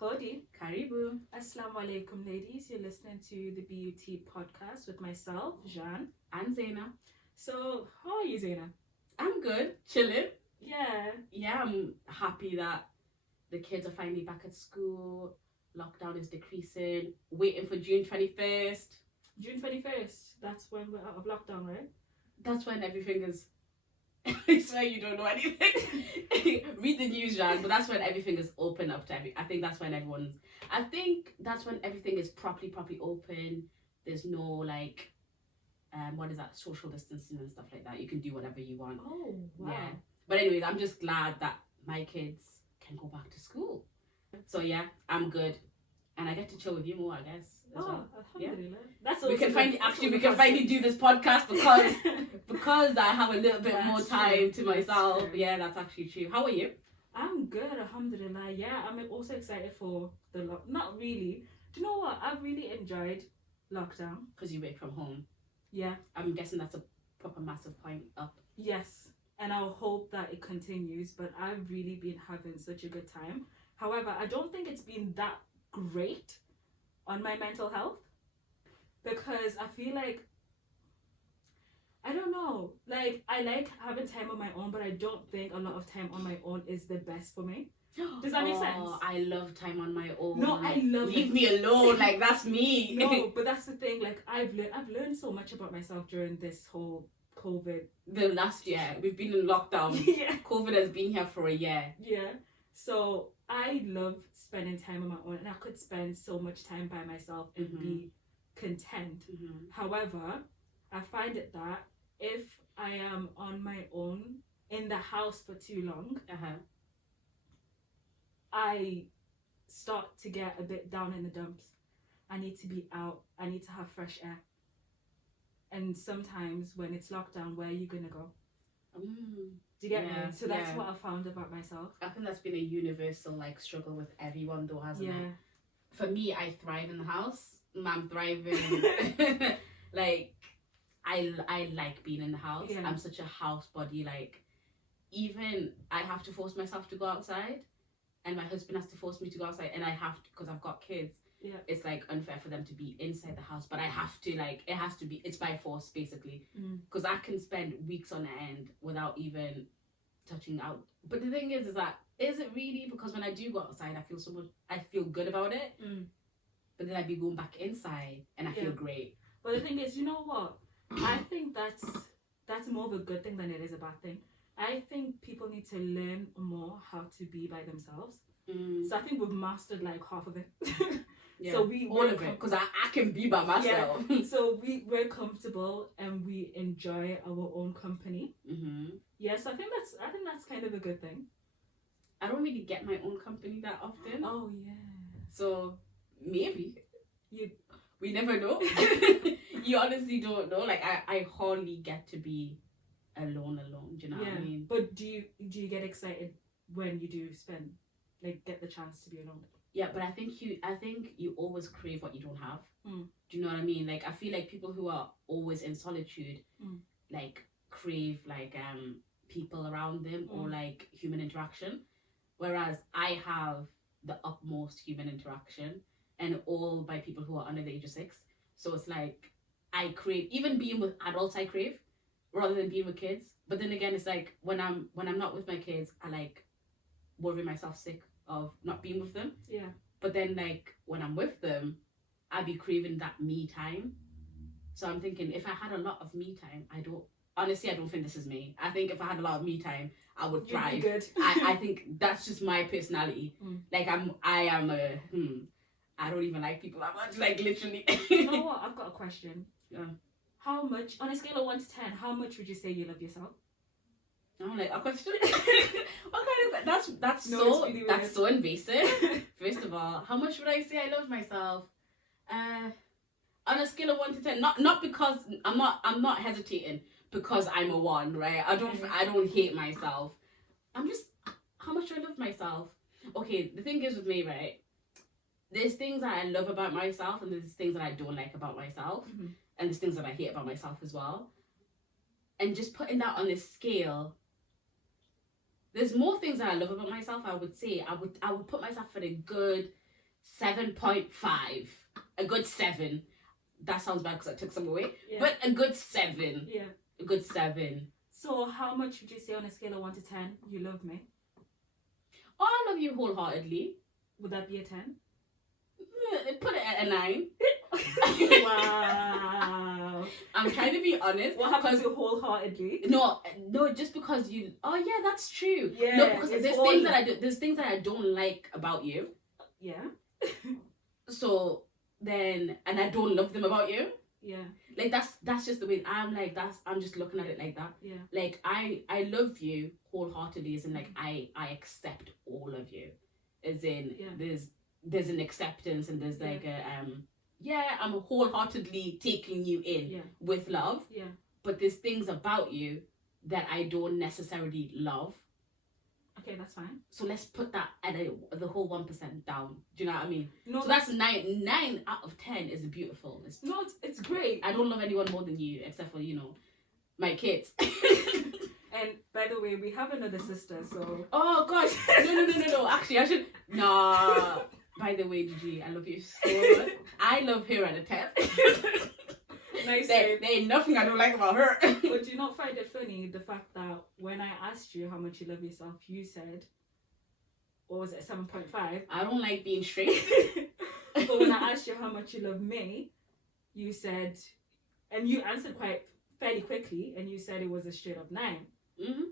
Hodi. Karibu. Assalamu alaikum, ladies. You're listening to the BUT podcast with myself, Jean. And Zaina. So, how are you, Zaina? I'm good. Chilling. Yeah. Yeah, I'm happy that the kids are finally back at school. Lockdown is decreasing. Waiting for June 21st. June 21st. That's when we're out of lockdown, right? That's when everything is... I swear you don't know anything. Read the news, Jan, but that's when everything is open up to I think that's when everyone's... I think that's when everything is properly open. There's no, like... what is that? Social distancing and stuff like that. You can do whatever you want. Oh, wow. Yeah. But anyways, I'm just glad that my kids can go back to school. So yeah, I'm good. And I get to chill with you more, I guess. As well. Alhamdulillah. That's We can finally do this podcast because I have a little bit more time to myself. Yeah, that's actually true. How are you? I'm good, alhamdulillah. Yeah, I'm also excited for the not really. Do you know what? I've really enjoyed lockdown. Because you work from home. Yeah. I'm guessing that's a proper massive point up. Yes. And I'll hope that it continues, but I've really been having such a good time. However, I don't think it's been that great on my mental health because I feel like, I don't know, like I like having time on my own, but I don't think a lot of time on my own is the best for me. Does that make sense? I love time on my own. No, I love Leave me alone. Like, that's me. No, but that's the thing. Like, I've learned so much about myself during this whole COVID. The last year, we've been in lockdown. Yeah. COVID has been here for a year. Yeah. So I love spending time on my own, and I could spend so much time by myself and be content. However, I find it that if I am on my own in the house for too long, I start to get a bit down in the dumps. I need to be out. I need to have fresh air. And sometimes when it's lockdown, where are you gonna go? Do you get me? So that's what I found about myself. I think that's been a universal like struggle with everyone though, hasn't it? For me, I thrive in the house. I'm thriving. Like I like being in the house. I'm such a house body. Like even I have to force myself to go outside, and my husband has to force me to go outside, and I have to because I've got kids. Yeah, it's like unfair for them to be inside the house, but I have to, like, it has to be, it's by force basically, because I can spend weeks on end without even touching out. But the thing is that, is it really? Because when I do go outside, I feel good about it, but then I be going back inside and I feel great. But the thing is, you know what? I think that's more of a good thing than it is a bad thing. I think people need to learn more how to be by themselves. So I think we've mastered like half of it. Yeah. So we all of it, because I can be by myself. Yeah. So we're comfortable and we enjoy our own company. Yes, I think that's kind of a good thing. I don't really get my own company that often. Oh yeah. So maybe we never know. You honestly don't know. Like I hardly get to be alone. Do you know what I mean? But do you get excited when you do get the chance to be alone? Yeah, but I think you always crave what you don't have. Do you know what I mean? Like I feel like people who are always in solitude, like crave like people around them or like human interaction, whereas I have the utmost human interaction, and all by people who are under the age of 6. So it's like I crave, even being with adults, I crave rather than being with kids. But then again, it's like when I'm not with my kids, I like worry myself sick of not being with them. Yeah. But then like when I'm with them, I be craving that me time. So I'm thinking if I had a lot of me time, I don't think this is me. I think if I had a lot of me time, I would thrive. You'd be good. I think that's just my personality. Like I don't even like people that much, like literally. You know what? I've got a question. Yeah. How much, on a scale of 1 to 10, how much would you say you love yourself? I'm like, a question? What kind of, that's so invasive. First of all, how much would I say I love myself? On a scale of 1 to 10, not because I'm not hesitating because I'm a 1, right? I don't hate myself. I'm just, how much do I love myself? Okay, the thing is with me, right? There's things that I love about myself, and there's things that I don't like about myself, and there's things that I hate about myself as well. And just putting that on this scale, there's more things that I love about myself. I would say I would put myself at a good 7.5. A good 7. That sounds bad because I took some away. Yeah. But a good 7. Yeah. A good 7. So how much would you say on a scale of 1 to 10 you love me? Oh, I love you wholeheartedly. Would that be a 10? Put it at a 9. Wow. I'm trying to be honest. What happens to wholeheartedly? No, just because you. Oh yeah, that's true. Yeah. No, because there's things that I do. There's things that I don't like about you. Yeah. So then, and I don't love them about you. Yeah. Like that's just the way I'm like. I'm just looking at it like that. Yeah. Like I love you wholeheartedly, as in like I accept all of you, as in there's an acceptance and there's like I'm wholeheartedly taking you in with love. Yeah. But there's things about you that I don't necessarily love. Okay, that's fine. So let's put that at the whole 1% down. Do you know what I mean? No, so that's 9 out of 10 is beautiful. It's great. I don't love anyone more than you, except for, my kids. And by the way, we have another sister, so... Oh, gosh. No. Actually, I should... Nah. By the way, Gigi, I love you so much. I love her at a 10. Nice. There ain't nothing I don't like about her. But do you not find it funny, the fact that when I asked you how much you love yourself, you said, what was it, 7.5? I don't like being straight. But when I asked you how much you love me, you said, and you answered quite fairly quickly, and you said it was a straight up 9. Mm-hmm.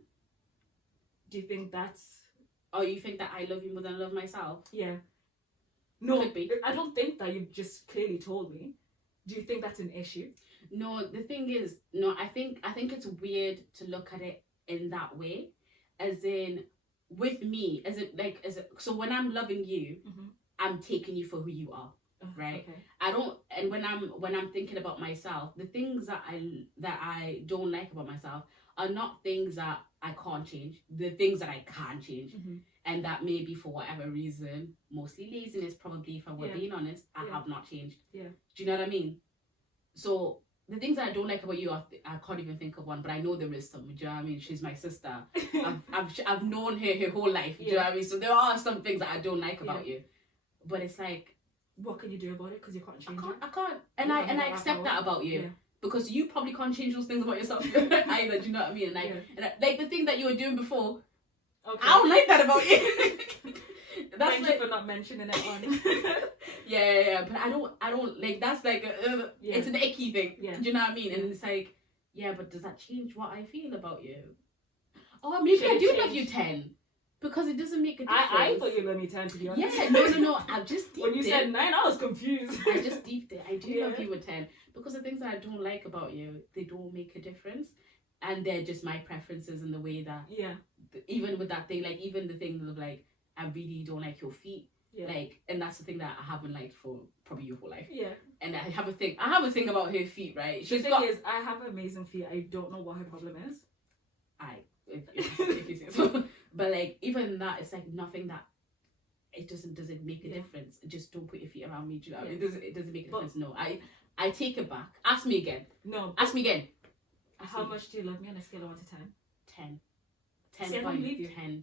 Do you think that's... Oh, you think that I love you more than I love myself? Yeah. No, Could be. I don't think that. You've just clearly told me. Do you think that's an issue? No, the thing is, no, I think it's weird to look at it in that way, as in with me, so when I'm loving you, I'm taking you for who you are, right? Okay. I don't, and when I'm thinking about myself, the things that I don't like about myself are not things that I can't change. The things that I can change, and that maybe for whatever reason, mostly laziness, probably, if I were being honest, I have not changed. Yeah. Do you know what I mean? So the things that I don't like about you, I can't even think of one, but I know there is some. Do you know what I mean? She's my sister. I've known her whole life. Do you know what I mean? So there are some things that I don't like about you, but it's like, what can you do about it? Because you can't change it. I can't, and I accept that about you. Because you probably can't change those things about yourself either. Do you know what I mean? And like the thing that you were doing before, I don't like that about you. Thank you for not mentioning it on. yeah, but I don't like, that's like it's an icky thing. Yeah. Do you know what I mean? And it's like, yeah, but does that change what I feel about you? Oh, maybe I do love you 10 because it doesn't make a difference. I thought you loved me 10, to be honest. Yeah, no. I've just deeped when you said 9, I was confused. I just deeped it. I do love you a 10 because the things that I don't like about you, they don't make a difference, and they're just my preferences in the way that even with that thing, like even the thing of like, I really don't like your feet. Yeah. Like, and that's the thing that I haven't liked for probably your whole life. Yeah. And I have a thing about her feet, right? The thing is, I have amazing feet. I don't know what her problem is. If you say so. But like, even that, it's like nothing that it doesn't make a difference. Just don't put your feet around me. Do you know what I mean? It doesn't make a difference. No, I take it back. Ask me again. No. Ask me again. How much do you love me on a scale of 1 to 10? 10. 10.0.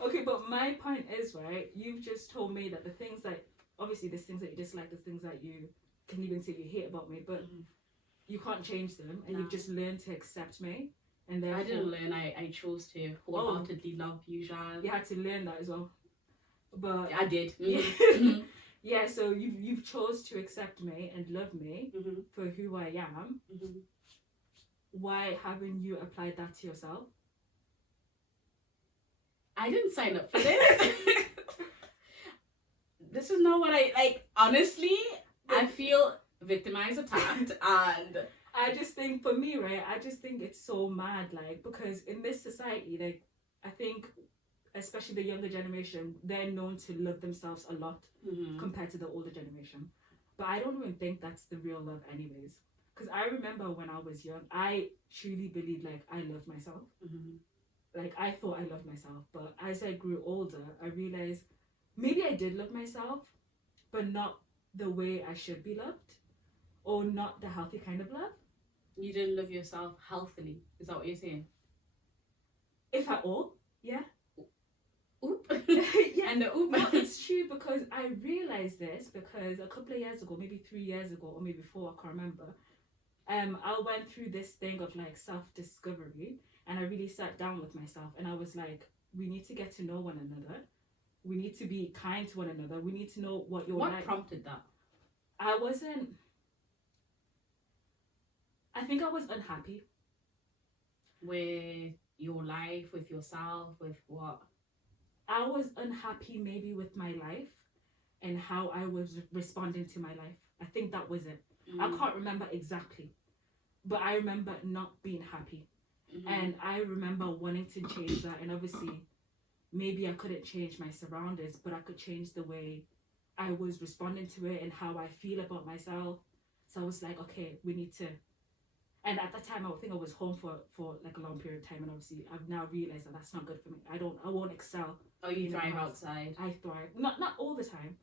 Okay, but my point is, right, you've just told me that the things that, obviously there's things that you dislike, there's things that you can even say you hate about me, but you can't change them, and you've just learned to accept me. And therefore, I didn't learn, I chose to wholeheartedly love you, Jean. You had to learn that as well. But I did. Yeah, so you've chose to accept me and love me for who I am. Why haven't you applied that to yourself? I didn't sign up for this. This is not what I like. Honestly, I feel victimized, attacked, and I just think, for me, right, I just think it's so mad, like, because in this society, like, I think especially the younger generation, they're known to love themselves a lot compared to the older generation. But I don't even think that's the real love anyways. Because I remember when I was young, I truly believed, like, I loved myself. Like, I thought I loved myself. But as I grew older, I realized maybe I did love myself, but not the way I should be loved. Or not the healthy kind of love. You didn't love yourself healthily. Is that what you're saying? If at all, yeah. Oop. Yeah, and the Uber. No, it's true, because I realized this because a couple of years ago, maybe 3 years ago, or maybe 4, I can't remember. I went through this thing of like self-discovery, and I really sat down with myself, and I was like, we need to get to know one another. We need to be kind to one another. We need to know what you're like. What prompted that? I think I was unhappy. With your life, with yourself, with what? I was unhappy maybe with my life and how I was responding to my life. I think that was it. I can't remember exactly, but I remember not being happy. And I remember wanting to change that. And obviously, maybe I couldn't change my surroundings, but I could change the way I was responding to it and how I feel about myself. So I was like, okay, we need to. And at that time, I think I was home for like a long period of time, and obviously, I've now realized that that's not good for me. I won't excel. Oh, you thrive outside. I thrive. Not all the time.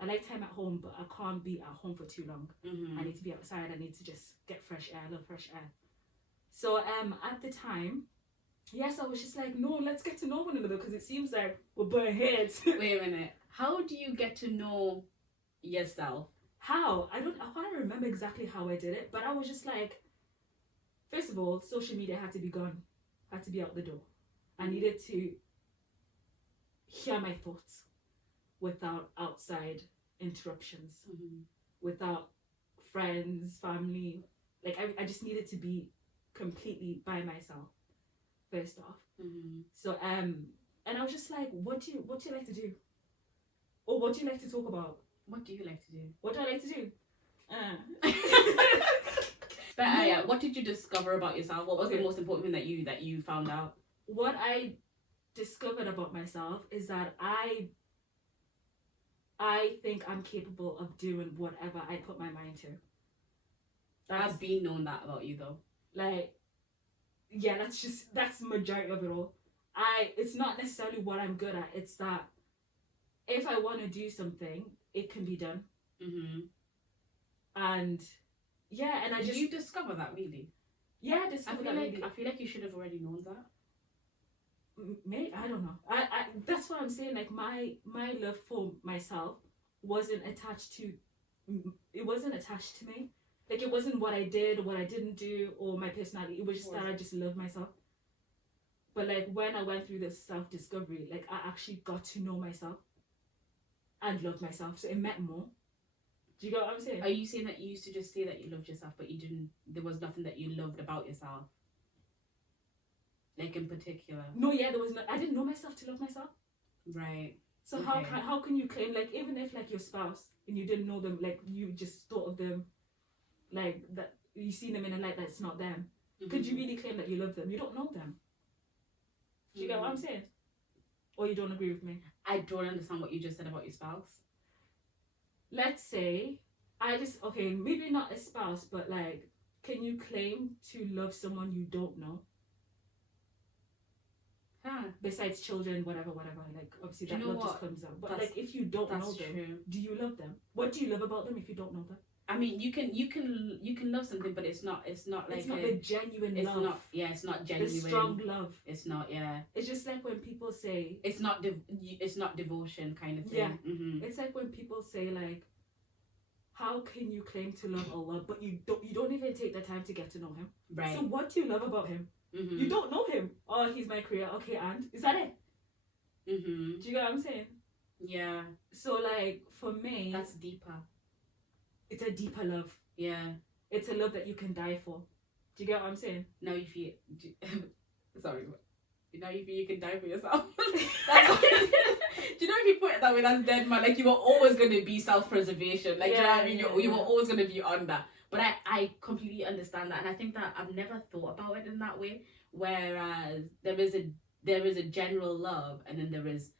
I like time at home, but I can't be at home for too long. I need to be outside. I need to just get fresh air. I love fresh air. So at the time, yes, I was just like, no, let's get to know one another, because it seems like we're butting heads. Wait a minute. How do you get to know yourself? How? I can't remember exactly how I did it, but I was just like, first of all, social media had to be gone, had to be out the door. I needed to hear my thoughts without outside interruptions, without friends, family. Like I just needed to be completely by myself, first off. So and I was just like, what do you like to do? Or what do you like to talk about? What do you like to do? What do I like to do? But what did you discover about yourself? What was the most important thing that you found out? What I discovered about myself is that I think I'm capable of doing whatever I put my mind to. I've been known that about you though. Like, yeah, that's the majority of it all. It's not necessarily what I'm good at. It's that if I want to do something, it can be done. And yeah, and Did you discover that really? Yeah, I discovered that really. I feel like you should have already known that. Maybe, I don't know. I that's what I'm saying. Like my love for myself wasn't attached to me. Like it wasn't what I did or what I didn't do or my personality. It was just that I just loved myself. But like when I went through this self-discovery, like I actually got to know myself and love myself. So it meant more. Do you get what I'm saying? Are you saying that you used to just say that you loved yourself, but you didn't? There was nothing that you loved about yourself, like in particular. No, yeah, there was no. I didn't know myself to love myself. Right. So how can you claim, like, even if like your spouse and you didn't know them, like you just thought of them, like that you see them in a light that's not them. Could you really claim that you love them? You don't know them. Do you get what I'm saying? Or you don't agree with me? I don't understand what you just said about your spouse. Let's say maybe not a spouse, but like, can you claim to love someone you don't know? Besides children, whatever, like obviously that love just comes out. But like, if you don't know them, do you love them? What do you love about them if you don't know them? I mean, you can love something, but it's not like it's not the genuine love. Not, yeah, it's not genuine. The strong love. It's not, yeah. It's just like when people say it's not devotion kind of thing. Yeah. It's like when people say like, how can you claim to love Allah but you don't even take the time to get to know him? Right. So what do you love about him? You don't know him. Oh, he's my creator. Okay, and is that it? Do you get what I'm saying? Yeah. So like for me, that's deeper. It's a deeper love. Yeah. It's a love that you can die for. Do you get what I'm saying? Now you feel sorry, now you feel you can die for yourself. That's what do you know, if you put it that way, that's dead man. Like you were always gonna be self-preservation. Like, yeah, you know what I mean? You were always gonna be on that. But I completely understand that, and I think that I've never thought about it in that way. Whereas there is a general love, and then there is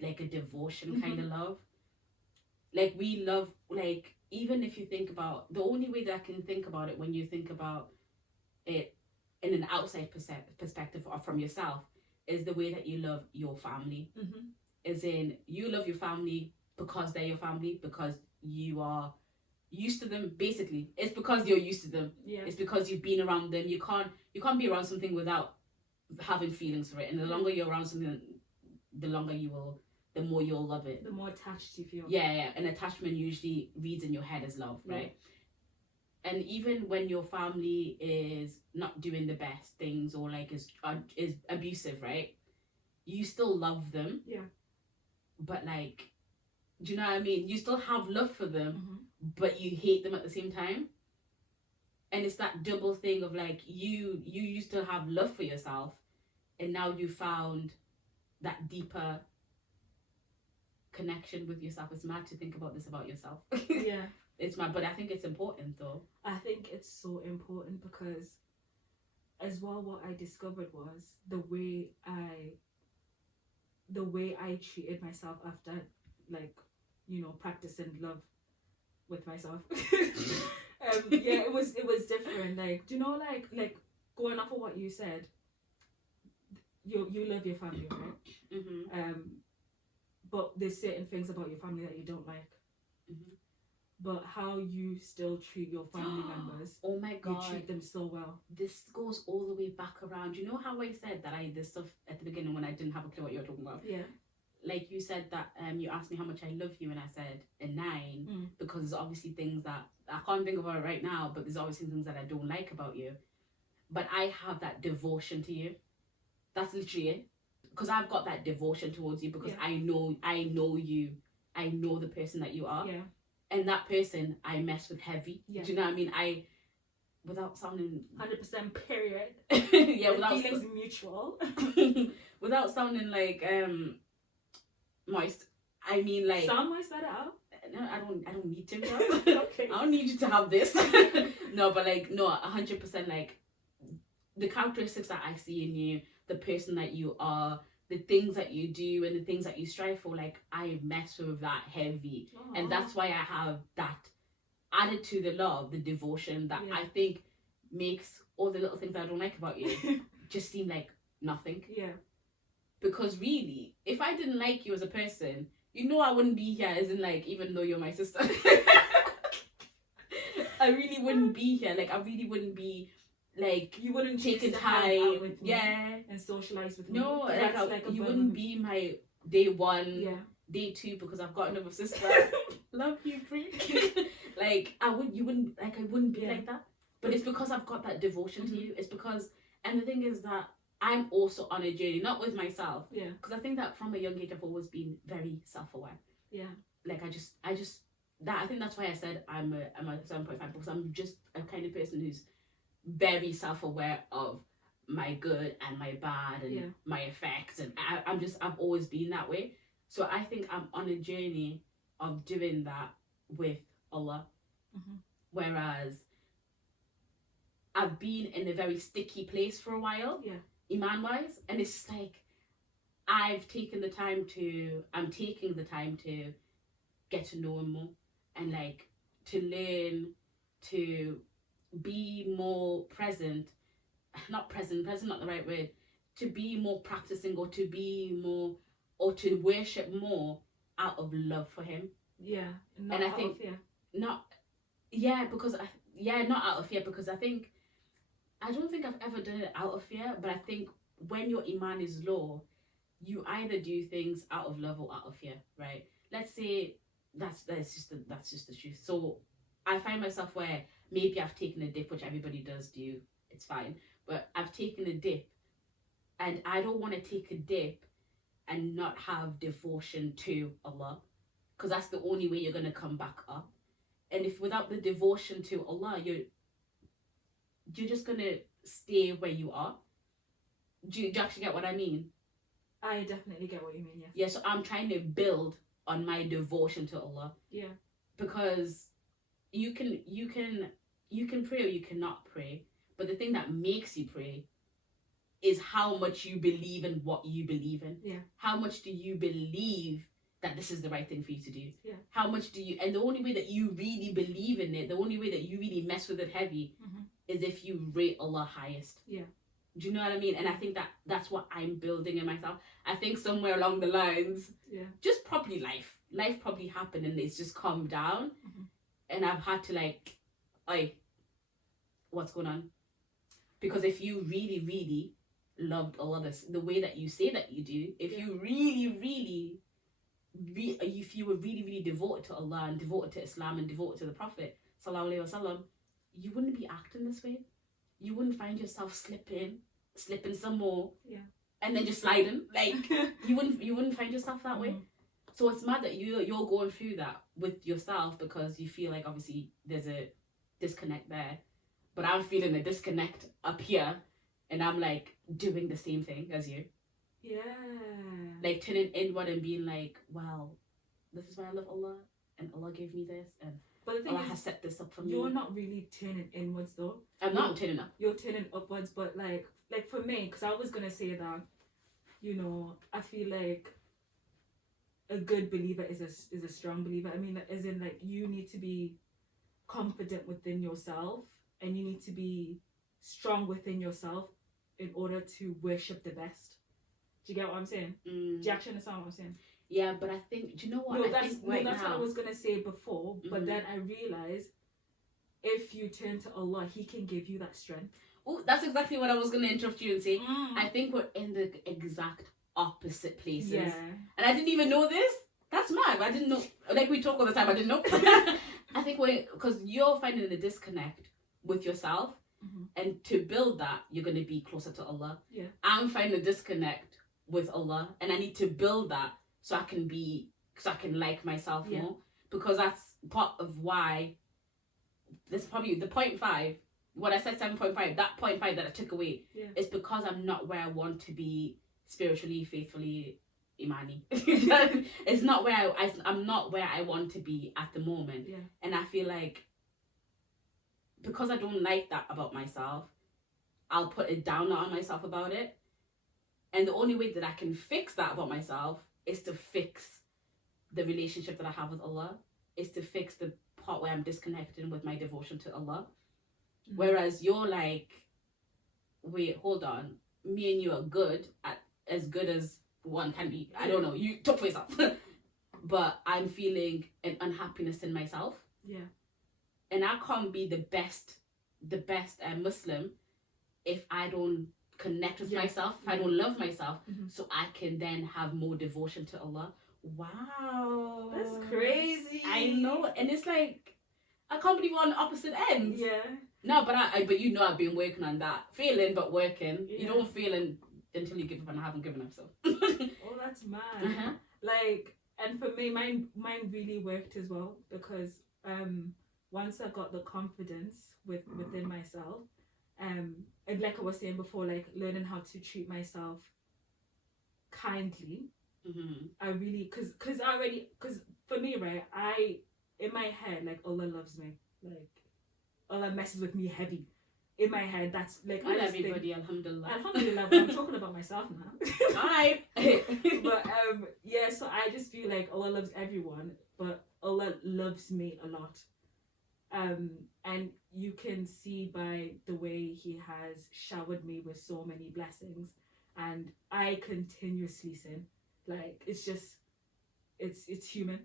like a devotion kind of love. Like we love, like, even if you think about, the only way that I can think about it when you think about it in an outside perspective or from yourself is the way that you love your family. As in, you love your family because they're your family, because you are used to them. Basically, it's because you're used to them. Yeah. It's because you've been around them. You can't be around something without having feelings for it. And the longer you're around something, the the more you'll love it. The more attached you feel. Yeah. An attachment usually reads in your head as love, right? And even when your family is not doing the best things or like is abusive, right? You still love them. Yeah. But like, do you know what I mean? You still have love for them, Mm-hmm. but you hate them at the same time. And it's that double thing of like you used to have love for yourself, and now you found that deeper connection with yourself. It's mad to think about this about yourself. Yeah. It's mad, but I think it's important though. I think it's so important because as well what I discovered was the way I treated myself after, like, you know, practicing love with myself. Yeah, it was different. Like, do you know, like going off of what you said, you love your family, right? Mm-hmm. But there's certain things about your family that you don't like. Mm-hmm. But how you still treat your family members, oh my god, you treat them so well. This goes all the way back around. You know how I said that this stuff at the beginning when I didn't have a clue what you were talking about? Yeah. Like you said that you asked me how much I love you, and I said a 9 because there's obviously things that I can't think about it right now, but there's obviously things that I don't like about you. But I have that devotion to you. That's literally it. Because I've got that devotion towards you because I know you. I know the person that you are. Yeah. And that person I mess with heavy. Yeah. Do you know what I mean? Without sounding 100% period. Yeah, without feelings mutual. Without sounding like moist. I mean, like, sound moist, let it out. No, I don't need to. Okay. I don't need you to have this. No, but like, no, 100%. Like, the characteristics that I see in you, the person that you are, the things that you do, and the things that you strive for, like, I mess with that heavy. Aww. And that's why I have that added to the love, the devotion that I think makes all the little things I don't like about you just seem like nothing. Yeah. Because really, if I didn't like you as a person, you know I wouldn't be here, as in, like, even though you're my sister. I really wouldn't be here. Like, I really wouldn't be, like, you wouldn't take the time with me, and socialize with me. No, like you wouldn't be my day 1, day 2, because I've got another sister. Love you, Brie. Like, I wouldn't be like that. But it's because I've got that devotion to you. It's because, and the thing is that I'm also on a journey, not with myself. Yeah. Because I think that from a young age I've always been very self-aware. Yeah. Like, I think that's why I said I'm a 7.5, because I'm just a kind of person who's very self-aware of my good and my bad and my effects, and I've always been that way. So I think I'm on a journey of doing that with Allah. Whereas I've been in a very sticky place for a while, iman wise, and it's just like I'm taking the time to get to know him more, and like to learn to be more present, not the right word, to be more practicing, or to be more, or to worship more out of love for him. Yeah. And I think not out of fear, because I don't think I've ever done it out of fear, but I think when your iman is low, you either do things out of love or out of fear, right? Let's say that's just the truth. So I find myself where maybe I've taken a dip, which everybody does do, it's fine, but I've taken a dip, and I don't want to take a dip and not have devotion to Allah, because that's the only way you're going to come back up. And if without the devotion to Allah, you're just going to stay where you are. Do you actually get what I mean? I definitely get what you mean, yes. Yeah, so I'm trying to build on my devotion to Allah. Yeah. Because you can pray or you cannot pray, but the thing that makes you pray is how much you believe in what you believe in. Yeah. How much do you believe that this is the right thing for you to do? Yeah. How much do you, and the only way that you really believe in it, the only way that you really mess with it heavy, is if you rate Allah highest. Yeah. Do you know what I mean? And I think that's what I'm building in myself. I think somewhere along the lines, just probably life probably happened, and it's just calmed down. And I've had to like, what's going on? Because if you really, really loved Allah the way that you say that you do, if you really, really if you were really, really devoted to Allah and devoted to Islam and devoted to the Prophet sallallahu alaihi wasallam, you wouldn't be acting this way. You wouldn't find yourself slipping some more, and then just sliding. Like you wouldn't find yourself that way. So it's mad that you're going through that with yourself because you feel like obviously there's a disconnect there, but I'm feeling a disconnect up here, and I'm like doing the same thing as you. Yeah. Like turning inward and being like, wow, this is why I love Allah, and Allah gave me this, and but the thing Allah is, has set this up for me. You're not really turning inwards though. I'm not turning up. You're turning upwards, but like for me, because I was gonna say that, you know, I feel like a good believer is a strong believer. I mean, as in like you need to be confident within yourself, and you need to be strong within yourself in order to worship the best. Do you get what I'm saying? Do you actually understand what I'm saying? Yeah, but I think, do you know what? That's what I was going to say before, but then I realised if you turn to Allah, He can give you that strength. Oh, that's exactly what I was going to interrupt you and say. I think we're in the exact opposite places. Yeah. And I didn't even know this. That's mad. I didn't know. Like, we talk all the time. I didn't know. I think because you're finding the disconnect with yourself, and to build that, you're going to be closer to Allah. Yeah. I'm finding the disconnect with Allah, and I need to build that so I can like myself more, because that's part of why this probably the 0.5, when I said 7.5, that 0.5 that I took away is because I'm not where I want to be spiritually, faithfully, imani. It's not where I'm not where I want to be at the moment. And I feel like because I don't like that about myself, I'll put a downer on myself about it. And the only way that I can fix that about myself is to fix the relationship that I have with Allah, is to fix the part where I'm disconnected with my devotion to Allah. Whereas you're like, wait, hold on, me and you are good as one can be. I don't know, you talk for yourself. But I'm feeling an unhappiness in myself. Yeah. And I can't be the best Muslim if I don't connect with myself, if I don't love myself, so I can then have more devotion to Allah. Wow, that's crazy. I know, and it's like I can't believe we're on opposite ends. Yeah. No, but but you know I've been working on that, feeling but working. You don't feel until you give up, and I haven't given up. So. Oh, that's mad. Like, and for me, mine really worked as well, because once I got the confidence within myself. And like I was saying before, like learning how to treat myself kindly. I really, cause for me, right, in my head, like Allah loves me, like Allah messes with me heavy. In my head, that's like not everybody, alhamdulillah. Alhamdulillah, but I'm talking about myself now. Alright. But yeah, so I just feel like Allah loves everyone, but Allah loves me a lot. And you can see by the way He has showered me with so many blessings, and I continuously sin. Like it's human,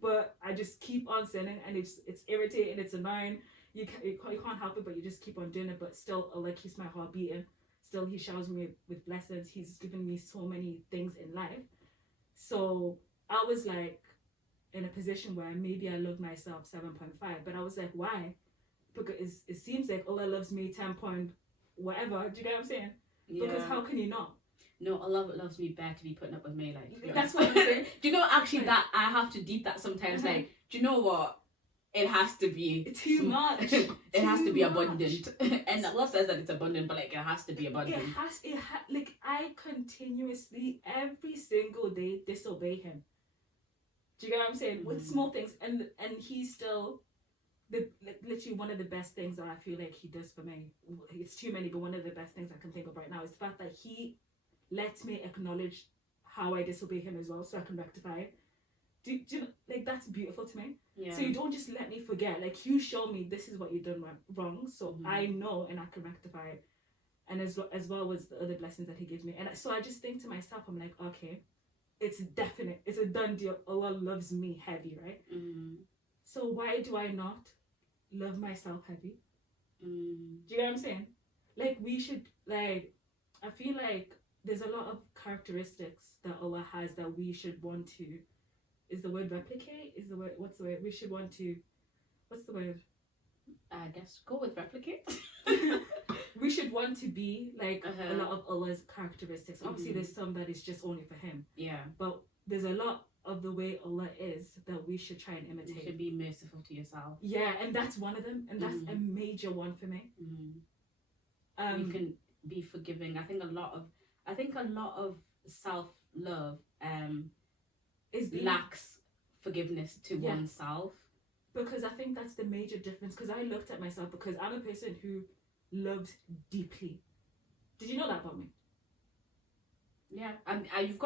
but I just keep on sinning, and it's irritating, it's annoying. You can't help it, but you just keep on doing it. But still, Allah keeps my heart beating. Still, He showers me with blessings. He's given me so many things in life. So I was like in a position where maybe I love myself 7.5, but I was like, why? Because it seems like Allah loves me 10 point whatever. Do you get what I'm saying? Yeah. Because how can He not? No, Allah loves me better to be putting up with me. Like that's what I'm saying. Do you know actually that I have to deep that sometimes? Like, do you know what? It has to be too much. It has to be abundant. And Allah says that it's abundant, but like it has to be abundant. Like I continuously every single day disobey Him. Do you get what I'm saying? With small things, and He's still literally one of the best things that I feel like He does for me. It's too many, but one of the best things I can think of right now is the fact that He lets me acknowledge how I disobey Him as well, so I can rectify it. Do you know, like that's beautiful to me. Yeah. So you don't just let me forget. Like you show me this is what you've done wrong, so I know and I can rectify it. And as well as the other blessings that He gives me. And so I just think to myself, I'm like, okay, it's definite. It's a done deal. Allah loves me heavy, right? So why do I not love myself heavy? Do you get what I'm saying? Like we should, like, I feel like there's a lot of characteristics that Allah has that we should want to is the word replicate? Is the word, what's the word? We should want to, what's the word? I guess go with replicate. We should want to be like Uh-huh. a lot of Allah's characteristics. Obviously, Mhm. there's some that is just only for Him, Yeah. but there's a lot of the way Allah is that we should try and You imitate. should be merciful to yourself. Yeah, and that's one of them, and that's a major one for me. You can be forgiving. I think a lot of self-love is being, lacks forgiveness to Yeah. oneself. because I think that's the major difference. Because I looked at myself, because I'm a person who loves deeply. Did you know that about me? Yeah, and you've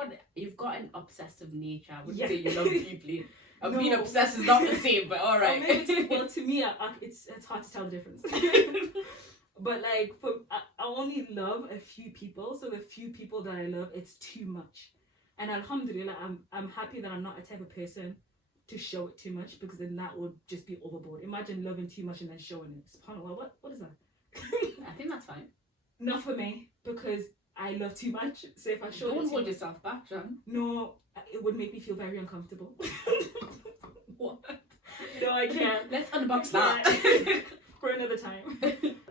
got an obsessive nature. I wouldn't Yeah. say you love deeply. No. Being obsessed is not the same, but all right. Well, to me, it's hard to tell the difference. But like, I only love a few people. So the few people that I love, it's too much. And alhamdulillah, I'm happy that I'm not a type of person to show it too much, because then that would just be overboard. Imagine loving too much and then showing it. SubhanAllah, what is that? I think that's fine. Not for me, because I love too much. So if I show it Don't too hold much, yourself back, John. no, it would make me feel very uncomfortable. What? No, I can't. Let's unbox Yeah. that. For another time.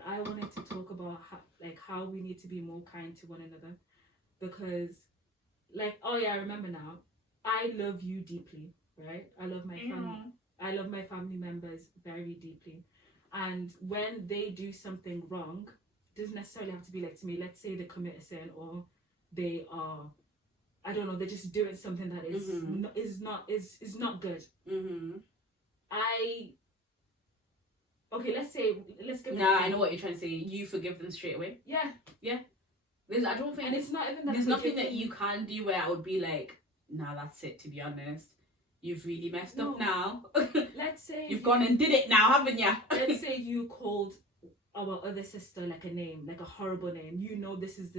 I wanted to talk about how we need to be more kind to one another, because I remember now, I love you deeply, right? I love my family. I love my family members very deeply, and when they do something wrong, it doesn't necessarily have to be like to me. Let's say they commit a sin, or they are, I don't know, they're just doing something that is is not good. Let's get. Nah, I know what you're trying to say. You forgive them straight away. Yeah. I don't think And it's not even that. there's nothing that forgiving. you can do where I would be like, nah, that's it. To be honest, you've really messed No. up now. Let's say You've gone and did it now, haven't you? Let's say you called our other sister like a name, like a horrible name. You know this is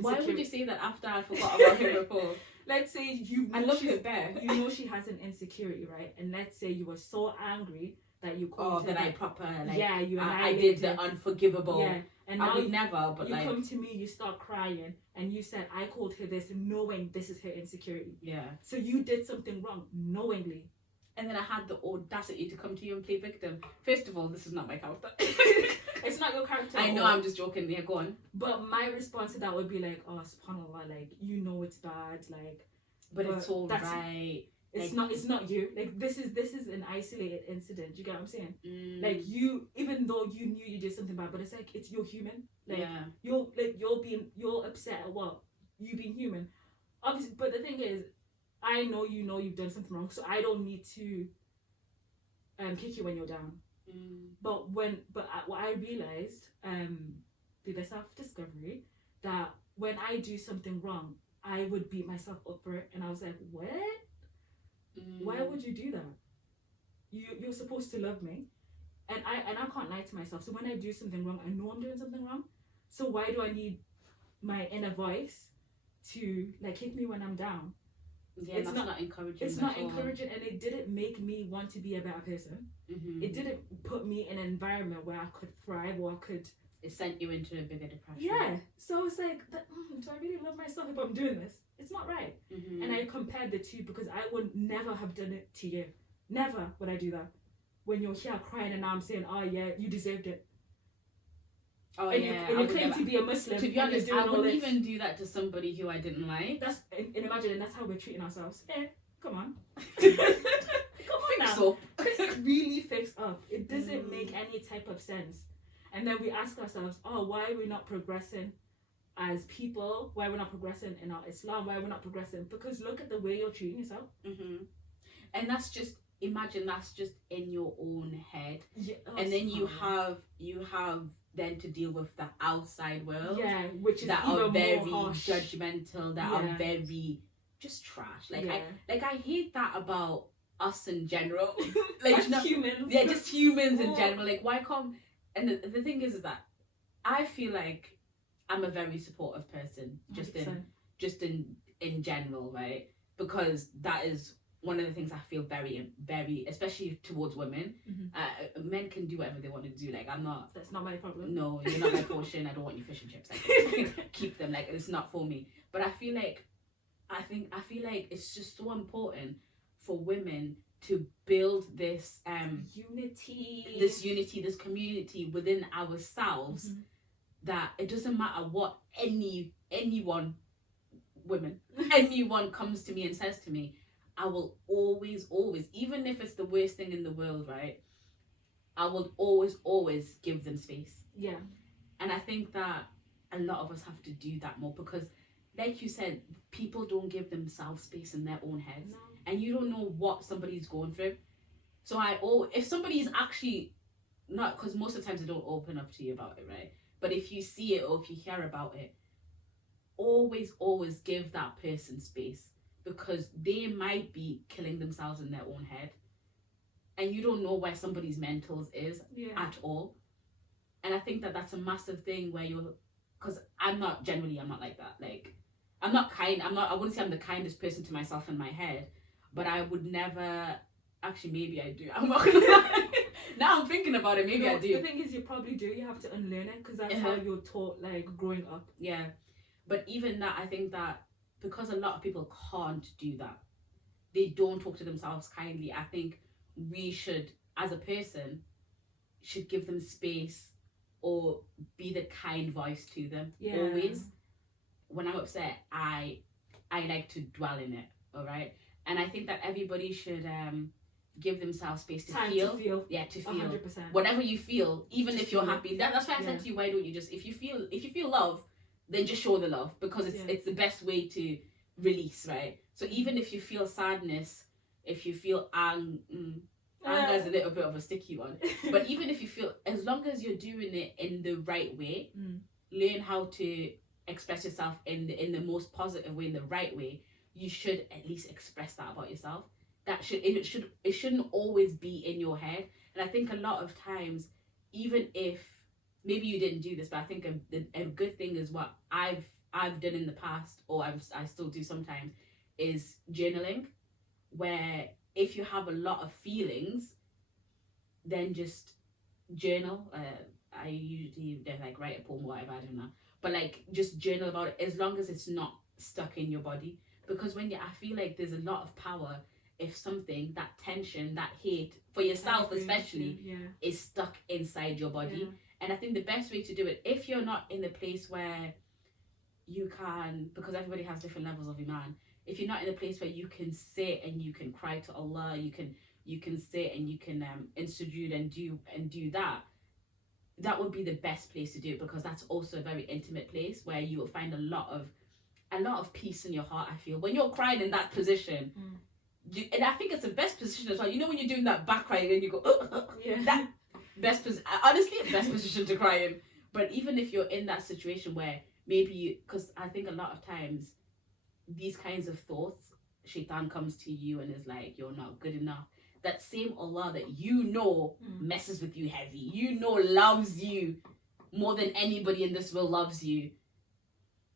Why would you say that after I forgot about her before? Let's say you. I know love she's- her there. You know she has an insecurity, right? And let's say you were so angry that you called her. That I proper like. Yeah, you I did the annihilated. unforgivable. Yeah, and I now would never, but you like. come to me, you start crying, and you said I called her this, knowing this is her insecurity. Yeah. So you did something wrong knowingly. And then I had the audacity to come to you and play victim. First of all, this is not my character. It's not your character. I at know, all. I'm just joking. Yeah, go on. But my response to that would be like, oh, subhanAllah, like, you know it's bad, like, But But it's all that's- right. it's Like- not you. Like, this is an isolated incident. You get what I'm saying? Mm, Like, you, even though you knew you did something bad, but it's like, you're human. Like, yeah. you're upset at what? You being human. Obviously, but the thing is, I know you've done something wrong, so I don't need to kick you when you're down. But what I realized, through the self-discovery, that when I do something wrong, I would beat myself up for it, and I was like, what? Why would you do that? You're supposed to love me, and I can't lie to myself. So when I do something wrong, I know I'm doing something wrong. So why do I need my inner voice to like kick me when I'm down? Yeah, It's that's not- not encouraging. It's at not all. encouraging, and it didn't make me want to be a better person. Mhm. It didn't put me in an environment where I could thrive or I could. It sent you into a bigger depression. Yeah. So I was like, do I really love myself if I'm doing this? It's not right. Mhm. And I compared the two, because I would never have done it to you. Never would I do that. When you're here crying and now I'm saying, oh yeah, you deserved it. Oh And yeah. you I would claim never- to be a Muslim. to be and you're honest, doing I all wouldn't this. even do that to somebody who I didn't like. That's and imagine, and that's how we're treating ourselves. Come on. Come on Fix now. up. Really fix up. It doesn't Mm. make any type of sense. And then we ask ourselves, oh, why are we not progressing as people? Why are we not progressing in our Islam? Why are we not progressing? Because look at the way you're treating yourself. And that's just that's just in your own head. Yeah, And then you have then to deal with the outside world which is that even are very more harsh. judgmental, that Yeah. are very just trash. Like Yeah. I hate that about us in general. As not- humans. yeah, just humans in Oh. general. Like, why can't? And the thing is that I feel like I'm a very supportive person, just 100%. in general, right? Because that is one of the things I feel very, very, especially towards women. Mhm. Men can do whatever they want to do. Like, I'm not. That's not my problem. No, you're not my portion. I don't want your fish and chips. Like, keep them. Like, it's not for me. But I feel like I feel like it's just so important for women to build this unity, this community within ourselves, mm-hmm. that it doesn't matter what anyone comes to me and says to me, I will always, even if it's the worst thing in the world, right, I will always give them space. Yeah. And I think that a lot of us have to do that more, because like you said, people don't give themselves space in their own heads. No. And you don't know what somebody's going through. So if somebody's actually not, because most of the times they don't open up to you about it, right? But if you see it or if you hear about it, always give that person space, because they might be killing themselves in their own head, and you don't know where somebody's mentals is at all. And I think that that's a massive thing where because I'm not like that. Like, I wouldn't say I'm the kindest person to myself in my head, but I would never, actually maybe I do, I'm not gonna lie. Now I'm thinking about it, maybe I do. The thing is, you probably do, you have to unlearn it, because that's how you're taught, like, growing up. Yeah, but even that, I think that because a lot of people can't do that, they don't talk to themselves kindly, I think we should, as a person, should give them space or be the kind voice to them. Always. When I'm upset, I like to dwell in it, all right? And I think that everybody should give themselves space to feel. Yeah, to feel 100%. Whatever you feel, even if you're happy. That's why I said to you, why don't you just, if you feel love, then just show the love, because it's the best way to release, right? So even if you feel sadness, if you feel anger is a little bit of a sticky one, but even if you feel, as long as you're doing it in the right way, learn how to express yourself in the most positive way, in the right way, you should at least express that about yourself. It shouldn't always be in your head. And I think a lot of times, even if maybe you didn't do this, but I think a good thing is what I've done in the past, or I still do sometimes, is journaling, where if you have a lot of feelings, then just journal. I usually like write a poem or whatever, I don't know, but like just journal about it, as long as it's not stuck in your body. Because I feel like there's a lot of power if something, that tension, that hate for yourself especially, is stuck inside your body. And I think the best way to do it, if you're not in the place where you can, because everybody has different levels of iman, if you're not in a place where you can sit and you can cry to Allah, you can sit and you can in sujood and do that would be the best place to do it, because that's also a very intimate place where you will find a lot of peace in your heart. I feel when you're crying in that position, and I think it's the best position as well. You know when you're doing that back crying and you go, that honestly, best position to cry in. But even if you're in that situation where maybe because I think a lot of times these kinds of thoughts, shaitan comes to you and is like, you're not good enough. That same Allah that messes with you heavy, loves you more than anybody in this world loves you,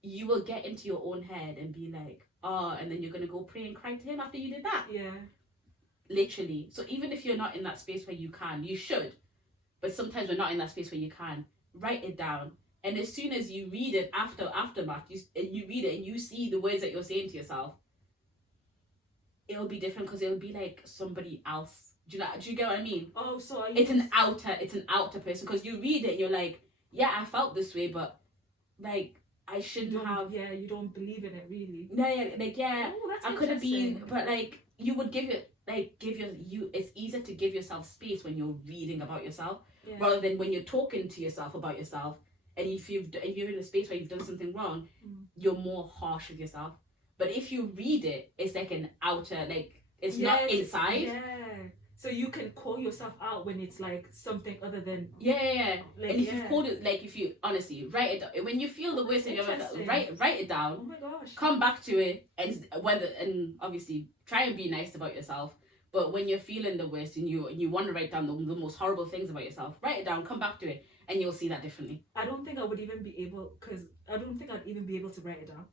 you will get into your own head and be like, and then you're going to go pray and cry to him after you did that. Yeah. Literally. So even if you're not in that space where you can, you should. But sometimes we're not in that space where you can. Write it down. And as soon as you read it aftermath, you read it and you see the words that you're saying to yourself, it'll be different, because it'll be like somebody else. Do you get what I mean? Oh, so it's an outer person, because you read it and you're like, yeah, I felt this way, but like I shouldn't have. Yeah, you don't believe in it really. I could have been, but like you would it's easier to give yourself space when you're reading about yourself, rather than when you're talking to yourself about yourself. And if you're in a space where you've done something wrong, you're more harsh with yourself. But if you read it, it's like an outer, like it's not inside. Yeah. So you can call yourself out when it's like something other than. Yeah. Like, and if you've called it, like if you honestly write it down, when you feel the worst in your life, write it down. Oh my gosh. Come back to it, and obviously try and be nice about yourself. But when you're feeling the worst and you want to write down the most horrible things about yourself, write it down, come back to it, and you'll see that differently. I don't think I would even be able, because I don't think I'd even be able to write it down.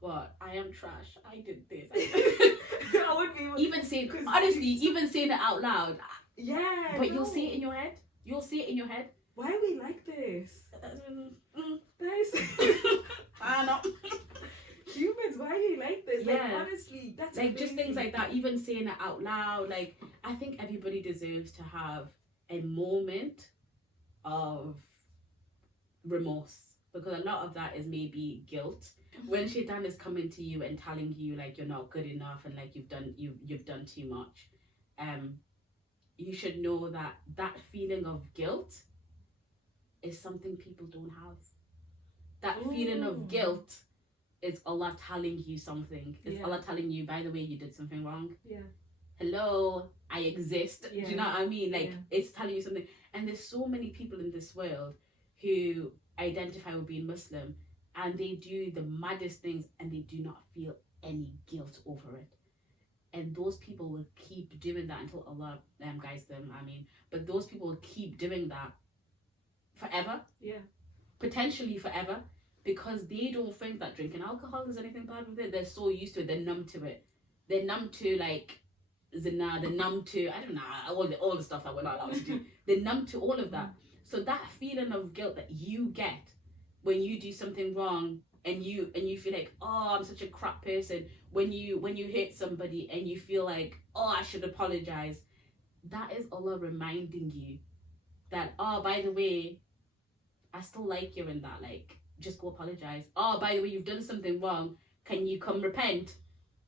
What? I am trash. I did this. I wouldn't be able to. Even saying it out loud. Yeah. But you'll see it in your head. Why are we like this? Nice. I don't know. Humans, why are you like this? Like, Yeah. honestly, that's Like, just things amazing. like that, even saying it out loud. Like, I think everybody deserves to have a moment of remorse, because a lot of that is maybe guilt. When Shaitan is coming to you and telling you like you're not good enough and like you've done too much, you should know that that feeling of guilt is something people don't have. That feeling of guilt is Allah telling you something. It's Allah telling you, by the way, you did something wrong. Yeah. Hello, I exist. Yeah. Do you know what I mean? Like, it's telling you something. And there's so many people in this world who identify with being Muslim, and they do the maddest things and they do not feel any guilt over it. And those people will keep doing that until Allah guides them. I mean, but those people will keep doing that forever. Yeah. Potentially forever, because they don't think that drinking alcohol is anything bad with it. They're so used to it. They're numb to it. They're numb to like zina. They're numb to, I don't know, all the stuff that we're not allowed to do. They're numb to all of that. So that feeling of guilt that you get when you do something wrong, and you feel like, oh, I'm such a crap person, when you hit somebody and you feel like, oh, I should apologize, that is Allah reminding you that, oh, by the way, I still like you in that, like, just go apologize. Oh, by the way, you've done something wrong, can you come repent?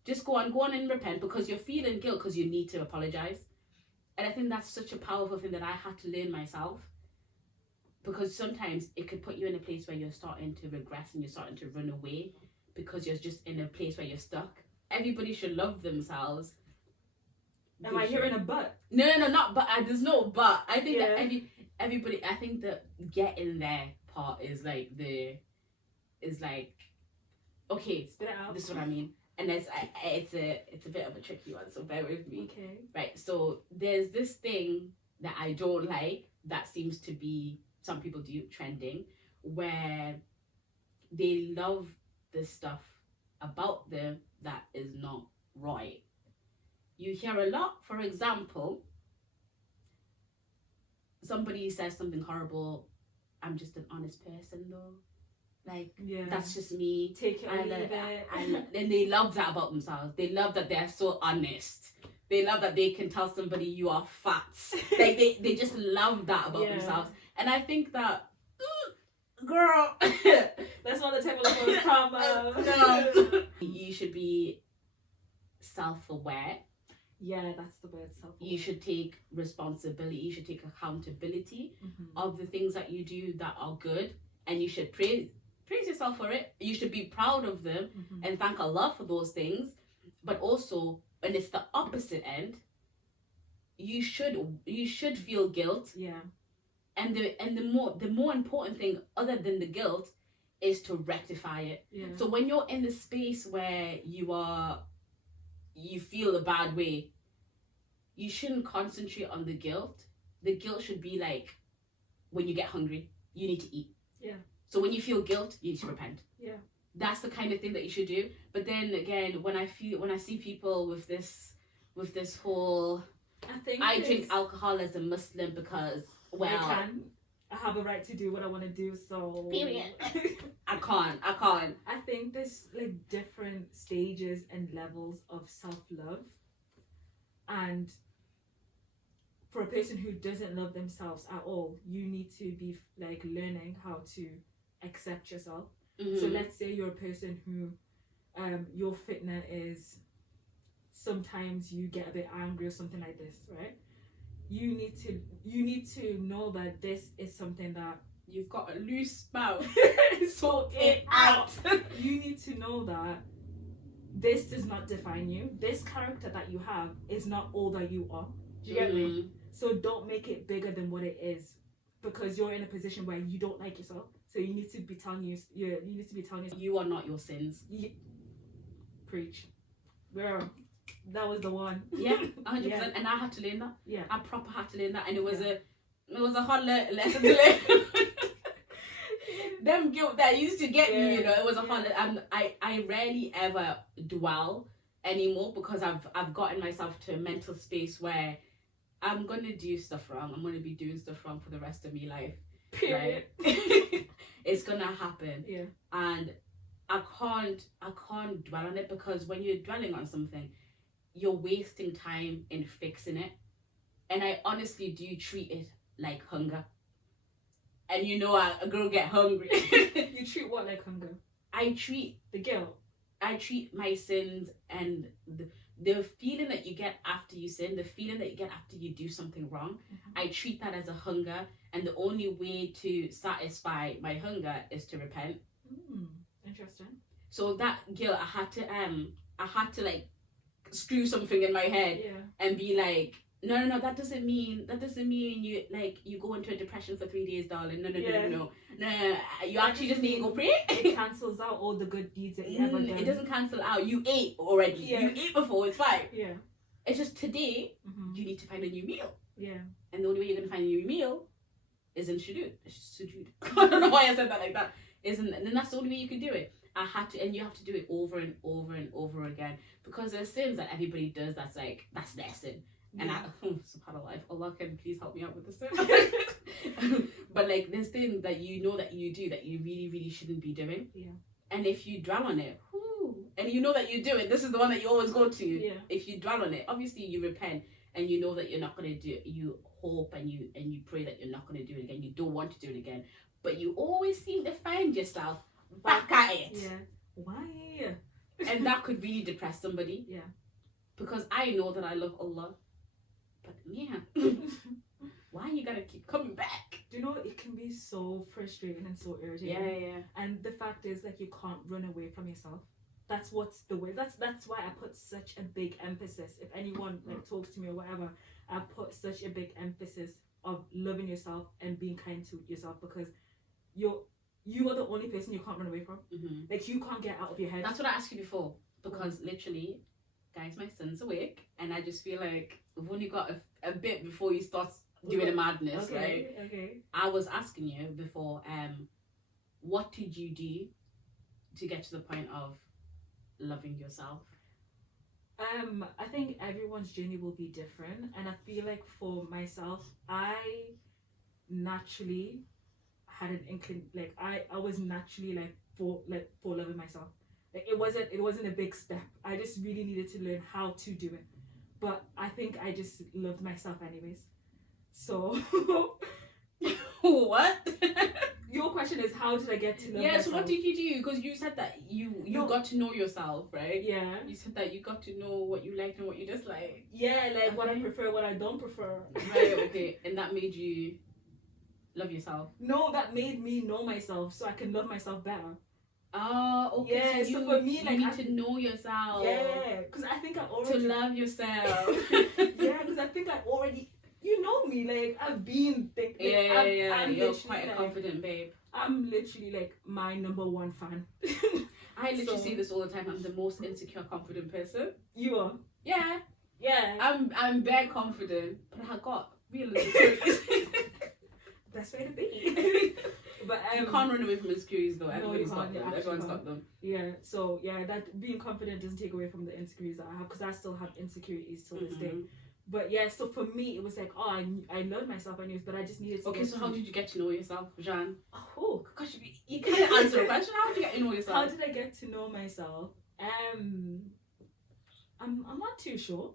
Just go on and repent, because you're feeling guilt because you need to apologize. And I think that's such a powerful thing that I had to learn myself, because sometimes it could put you in a place where you're starting to regress and you're starting to run away because you're just in a place where you're stuck. Everybody should love themselves. Am I hearing a but? No, not but. There's no but. I think that everybody. I think that getting there part is like okay. Spit it out. This is what I mean, and it's a bit of a tricky one. So bear with me. Okay. Right. So there's this thing that I don't like that seems to be, some people do, trending, where they love the stuff about them that is not right. You hear a lot, for example, somebody says something horrible, I'm just an honest person though. Like, that's just me. Take it or leave it. And they love that about themselves. They love that they're so honest. They love that they can tell somebody you are fat. Like, they just love that about themselves. And I think that, girl, that's not the type of love trauma. No. You should be self-aware. Yeah, that's the word, self-aware. You should take responsibility. You should take accountability of the things that you do that are good, and you should praise yourself for it. You should be proud of them and thank Allah for those things. But also, when it's the opposite end, you should feel guilt. Yeah. And the more important thing, other than the guilt, is to rectify it. Yeah. So when you're in the space where you feel a bad way, you shouldn't concentrate on the guilt. The guilt should be like, when you get hungry, you need to eat. Yeah. So when you feel guilt, you need to repent. Yeah. That's the kind of thing that you should do. But then again, when I see people with this whole, I drink alcohol as a Muslim because, well, I have a right to do what I want to do, so period. I can't. I think there's like different stages and levels of self-love, and for a person who doesn't love themselves at all, you need to be like learning how to accept yourself. So let's say you're a person who your fitna is, sometimes you get a bit angry or something like this, right? You need to know that this is something that you've got a loose mouth. Sort it out. You need to know that this does not define you. This character that you have is not all that you are. Do you get me? So don't make it bigger than what it is, because you're in a position where you don't like yourself. So you need to be telling yourself you are not your sins. Preach. Girl, that was the one. Yeah, 100%. And I had to learn that. Yeah, I proper had to learn that, and it was a hard lesson to learn. Them guilt that used to get me, you know, it was a hard. I rarely ever dwell anymore, because I've gotten myself to a mental space where I'm gonna do stuff wrong. I'm gonna be doing stuff wrong for the rest of my life. Period. Right? It's gonna happen. Yeah. And I can't dwell on it, because when you're dwelling on something, you're wasting time in fixing it. And I honestly do treat it like hunger. And you know, a girl get hungry. You treat what like hunger? I treat the guilt. I treat my sins and the feeling that you get after you sin, the feeling that you get after you do something wrong. I treat that as a hunger, and the only way to satisfy my hunger is to repent. Interesting. So that guilt, I had to like screw something in my head and be like, no, that doesn't mean you like you go into a depression for 3 days, darling. No. You actually just need to go pray. It cancels out all the good deeds that you ever done. It doesn't cancel out. You ate already. You ate before. It's fine. Yeah. It's just today you need to find a new meal. Yeah. And the only way you're gonna find a new meal is in sujud. I don't know why I said that like that. And then that's the only way you can do it. I had to, and you have to do it over and over and over again, because there's sins that everybody does that's their sin. And subhanAllah, if Allah can please help me out with this sin. But like there's things that you know that you do that you really, really shouldn't be doing. Yeah. And if you dwell on it, and you know that you do it, this is the one that you always go to. Yeah. If you dwell on it, obviously you repent and you know that you're not gonna do it. You hope and you pray that you're not gonna do it again. You don't want to do it again. But you always seem to find yourself back at it. Yeah. Why? And that could really depress somebody. Yeah. Because I know that I love Allah. But why you gotta keep coming back? Do you know, it can be so frustrating and so irritating. Yeah. And the fact is, like, you can't run away from yourself. That's what's the way. That's why I put such a big emphasis. If anyone like talks to me or whatever, I put such a big emphasis of loving yourself and being kind to yourself, because you are the only person you can't run away from. Like, you can't get out of your head. That's what I asked you before, because literally, guys, my son's awake, and I just feel like we've only got a bit before he starts doing a madness, right? Okay. I was asking you before, what did you do to get to the point of loving yourself? I think everyone's journey will be different, and I feel like for myself, I naturally had an inkling, like I was naturally for loving myself. Like, it wasn't a big step. I just really needed to learn how to do it. But I think I just loved myself anyways. So what? Your question is, how did I get to love myself? So what did you do? Because you said that you got to know yourself, right? Yeah. You said that you got to know what you liked and what you dislike. Yeah, like what I prefer, what I don't prefer. Right, okay. And that made you love yourself? No, that made me know myself so I can love myself better. Oh, okay. Yeah, so for me, like, you need to know yourself. Yeah, because I think I already... To love yourself. Yeah, because I think I already... You know me, like, I've been thinking... I'm You're quite a confident babe. I'm literally, like, my number one fan. I literally say this all the time. I'm the most insecure, confident person. You are? Yeah. Yeah. I'm very confident, but I got real insecurities. Best way to be. But you can't run away from insecurities though. Everybody's no, got them. Everyone's got them. Yeah. So yeah, that being confident doesn't take away from the insecurities that I have, because I still have insecurities till this day. But yeah, so for me it was like, I love myself anyways, but I just needed to. Okay, so how did you get to know yourself, Jeanne? Oh gosh, you can't answer the question. How did you get to know yourself? How did I get to know myself? I'm not too sure.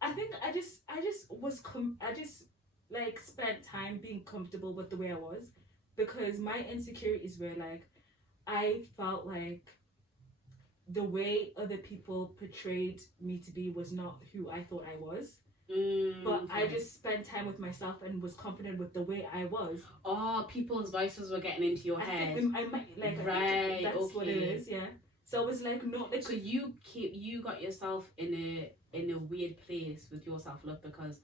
I think I just like spent time being comfortable with the way I was, because my insecurities were like, I felt like the way other people portrayed me to be was not who I thought I was. But I just spent time with myself and was confident with the way I was. Oh, people's voices were getting into your head. I might, like, right, that's okay. what it is, yeah. So I was like, no. Like, so you got yourself in a weird place with your self-love, because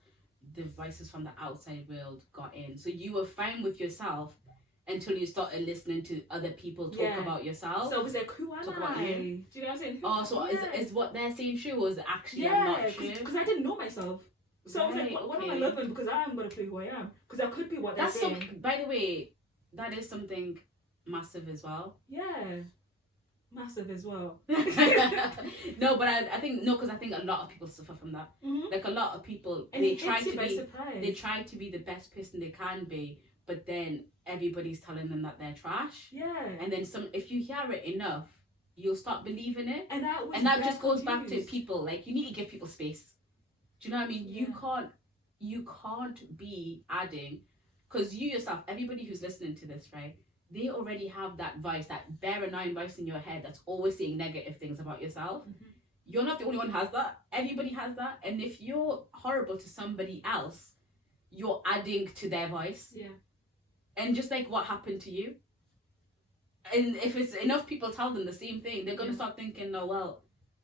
the voices from the outside world got in. So you were fine with yourself until you started listening to other people talk about yourself. So I was like, who am I? Do you know what I'm saying? So is what they're saying true, or is it actually I'm not true? Because I didn't know myself. So I was like, what am I loving? Because I haven't got a clue who I am. Because I could be what they're saying. By the way, that is something massive as well. Yeah. Massive as well. No, but I think because I think a lot of people suffer from that. Like a lot of people, and they try to be the best person they can be, but then everybody's telling them that they're trash. Yeah. And then if you hear it enough, you'll start believing it. And that just goes back to people. Like, you need to give people space. Do you know what I mean? Yeah. You can't be adding, because you yourself, everybody who's listening to this, right? They already have that voice, that bare annoying voice in your head that's always saying negative things about yourself. Mm-hmm. You're not the only one who has that. Everybody has that. And if you're horrible to somebody else, you're adding to their voice. Yeah. And just like what happened to you. And if it's enough people tell them the same thing, they're gonna start thinking, oh well,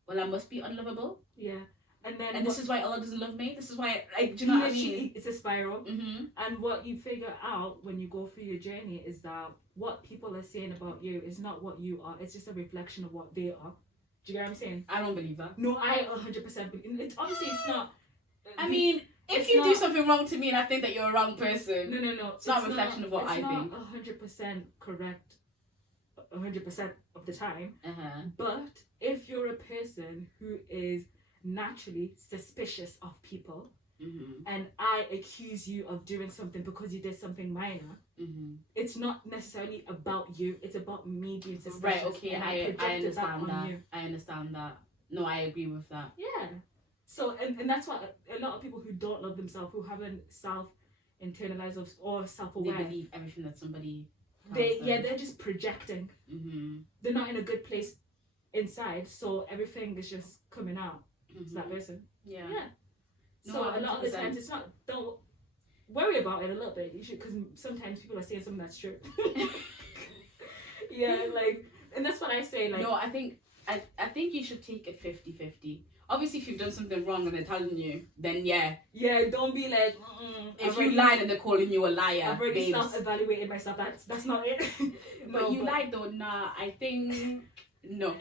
I must be unlovable. Yeah. And this is why Allah doesn't love me. This is why, like, do you know what I mean? It's a spiral. Mm-hmm. And what you figure out when you go through your journey is that what people are saying about you is not what you are. It's just a reflection of what they are. Do you get what I'm saying? I don't believe that. No, I 100% believe. It's obviously it's not. I mean, if you do something wrong to me and I think that you're a wrong person, no, it's not a reflection of what I think. It's not 100% correct 100% of the time. Uh-huh. But if you're a person who is naturally suspicious of people, mm-hmm. and I accuse you of doing something because you did something minor, mm-hmm. it's not necessarily about you, it's about me being suspicious. Right, okay, I understand that. You. I understand that. No, I agree with that. Yeah. So, and that's why a lot of people who don't love themselves, who haven't self-internalized or self-aware, they believe everything that somebody they're just projecting. Mm-hmm. They're not in a good place inside, so everything is just coming out. Mm-hmm. To that person. Yeah. No, so 100%. A lot of the times it's not. Don't worry about it a little bit. You should, because sometimes people are saying something that's true. Yeah, like, and that's what I say. Like, no, I think you should take it 50-50. Obviously, if you've done something wrong and they're telling you, then yeah, don't be like. If you lied and they're calling you a liar, I've already self-evaluated myself. That's not it. But you lied though. Nah, I think no.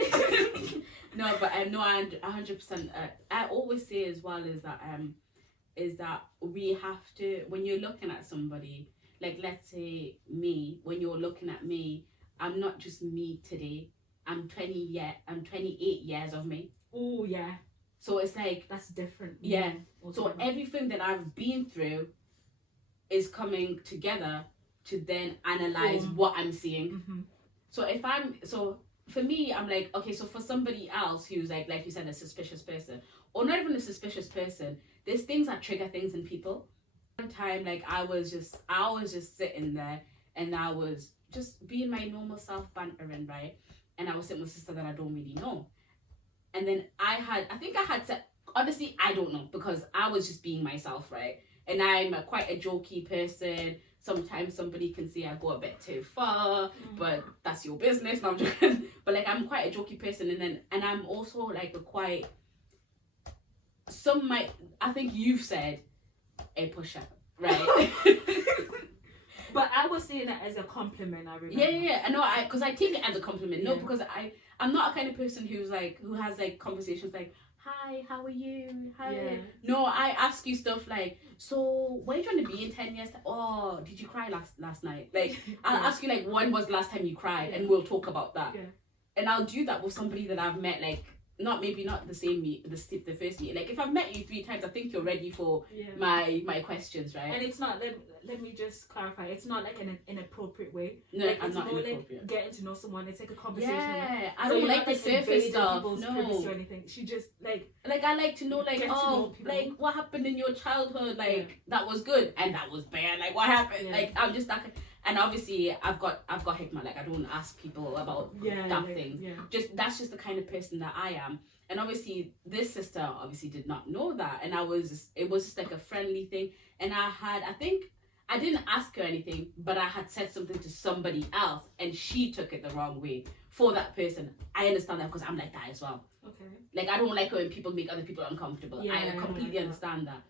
No, but no, I 100%. I always say as well is that we have to, when you're looking at somebody, like let's say me, when you're looking at me, I'm not just me today. I'm 28 years of me. Oh yeah. So it's like that's different. Yeah. So everything that I've been through is coming together to then analyze what I'm seeing. Mm-hmm. So for me, I'm like, okay, so for somebody else who's like you said, a suspicious person, or not even a suspicious person, there's things that trigger things in people. One time, like I was just sitting there and I was just being my normal self, bantering, right? And I was sitting with a sister that I don't really know. And then I think I had said, honestly, I don't know, because I was just being myself, right? And I'm quite a jokey person. Sometimes somebody can say I go a bit too far, but that's your business. No, I'm joking. But like, I'm quite a jokey person, and I'm also like I think you've said a pusher, right? But I was saying that as a compliment. I remember. Yeah. I know. Because I take it as a compliment. No, because I'm not a kind of person who has like conversations like, hi, how are you? Hi. Yeah. No, I ask you stuff like, so where are you trying to be in 10 years? Oh, did you cry last night? Like, I'll ask you like, when was the last time you cried? And we'll talk about that. Yeah. And I'll do that with somebody that I've met, like, not the same meet, the first meet. Like, if I've met you 3 times, I think you're ready for my questions, right? And it's not, let me just clarify, it's not like in an inappropriate way. No, like, I'm not inappropriate. Like getting to know someone, it's like a conversation. Yeah, I don't like the surface stuff. No. Or anything. She just like I like to know, like, like what happened in your childhood, like that was good and that was bad. Like, what happened? Yeah. Like, I'm just like, and obviously I've got hikmah. Like, I don't ask people about things. Yeah. That's just the kind of person that I am. And obviously this sister obviously did not know that, and it was just like a friendly thing. And I think I didn't ask her anything, but I had said something to somebody else and she took it the wrong way for that person. I understand that because I'm like that as well. Okay. Like, I don't like it when people make other people uncomfortable. Yeah, I completely understand that.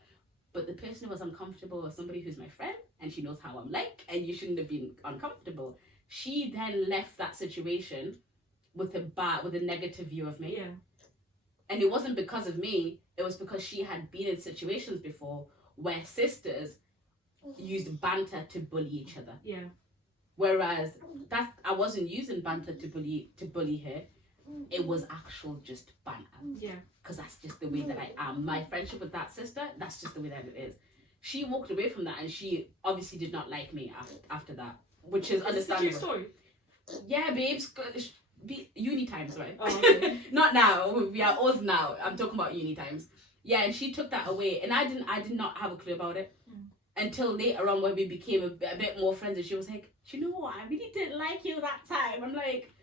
But the person who was uncomfortable was somebody who's my friend and she knows how I'm like, and you shouldn't have been uncomfortable. She then left that situation with a negative view of me. Yeah. And it wasn't because of me, it was because she had been in situations before where sisters used banter to bully each other. Yeah. Whereas I wasn't using banter to bully her. It was actual just banter. Yeah. Because that's just the way that I am. My friendship with that sister, that's just the way that it is. She walked away from that and she obviously did not like me after that, which is understandable. Is this your story? Yeah, babes. uni times, right? Oh, okay. Not now. We are old now. I'm talking about uni times. Yeah, and she took that away, and I did not have a clue about it until later on when we became a bit more friends. And she was like, "Do you know what? I really didn't like you that time." I'm like,